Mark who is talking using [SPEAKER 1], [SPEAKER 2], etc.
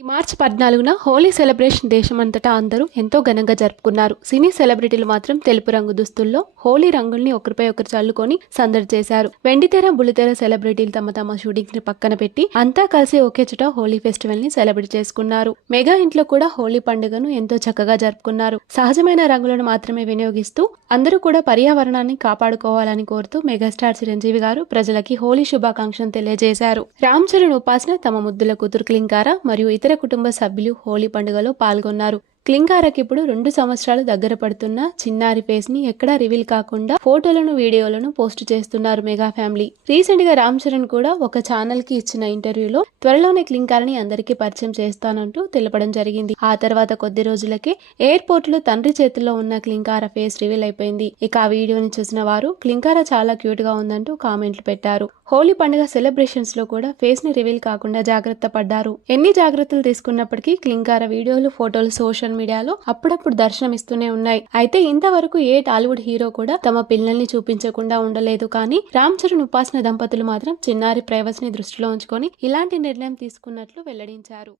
[SPEAKER 1] ఈ మార్చి పద్నాలుగున హోలీ సెలబ్రేషన్ దేశమంతటా అందరూ ఎంతో ఘనంగా జరుపుకున్నారు. సినీ సెలబ్రిటీలు మాత్రం తెలుపు రంగు దుస్తుల్లో హోలీ రంగుల్ని ఒకరిపై ఒకరు చల్లుకొని సందడి చేశారు. వెండితెర బుల్లితెర సెలబ్రిటీలు తమ తమ షూటింగ్ని పక్కన పెట్టి అంతా కలిసి ఒకే చోట హోలీ ఫెస్టివల్ని సెలబ్రేట్ చేసుకున్నారు. మెగా ఇంట్లో కూడా హోలీ పండుగను ఎంతో చక్కగా జరుపుకున్నారు. సహజమైన రంగులను మాత్రమే వినియోగిస్తూ అందరూ కూడా పర్యావరణాన్ని కాపాడుకోవాలని కోరుతూ మెగాస్టార్ చిరంజీవి గారు ప్రజలకి హోలీ శుభాకాంక్షలు తెలియజేశారు. రామ్ చరణ్ ఉపాసన తమ ముద్దుల కూతురు క్లింకార మరియు ఇతర కుటుంబ సభ్యులు హోలీ పండుగలో పాల్గొన్నారు. క్లింకారకి ఇప్పుడు రెండు సంవత్సరాలు దగ్గర పడుతున్న చిన్నారి ఫేస్ని ఎక్కడా రివీల్ కాకుండా ఫోటోలను వీడియోలను పోస్ట్ చేస్తున్నారు మెగా ఫ్యామిలీ. రీసెంట్గా రామ్ చరణ్ కూడా ఒక ఛానల్కి ఇచ్చిన ఇంటర్వ్యూలో త్వరలోనే క్లింకారని అందరికీ పరిచయం చేస్తానంటూ తెలపడం జరిగింది. ఆ తర్వాత కొద్ది రోజులకే ఎయిర్పోర్ట్లో తండ్రి చేతుల్లో ఉన్న క్లింకార ఫేస్ రివీల్ అయిపోయింది. ఇక ఆ వీడియోని చూసిన వారు క్లింకార చాలా క్యూట్గా ఉందంటూ కామెంట్లు పెట్టారు. హోలీ పండుగ సెలబ్రేషన్స్లో కూడా ఫేస్ని రివీల్ కాకుండా జాగ్రత్త పడ్డారు. ఎన్ని జాగ్రత్తలు తీసుకున్నప్పటికీ క్లింకార వీడియోలు ఫోటోలు సోషల్ సోషల్ మీడియాలో అప్పుడప్పుడు దర్శనమిస్తూనే ఉన్నాయి. అయితే ఇంతవరకు ఏ టాలీవుడ్ హీరో కూడా తమ పిల్లల్ని చూపించకుండా ఉండలేదు. కానీ రామ్ చరణ్ ఉపాసన దంపతులు మాత్రం చిన్నారి ప్రైవసీని దృష్టిలో ఉంచుకొని ఇలాంటి నిర్ణయం తీసుకున్నట్లు వెల్లడించారు.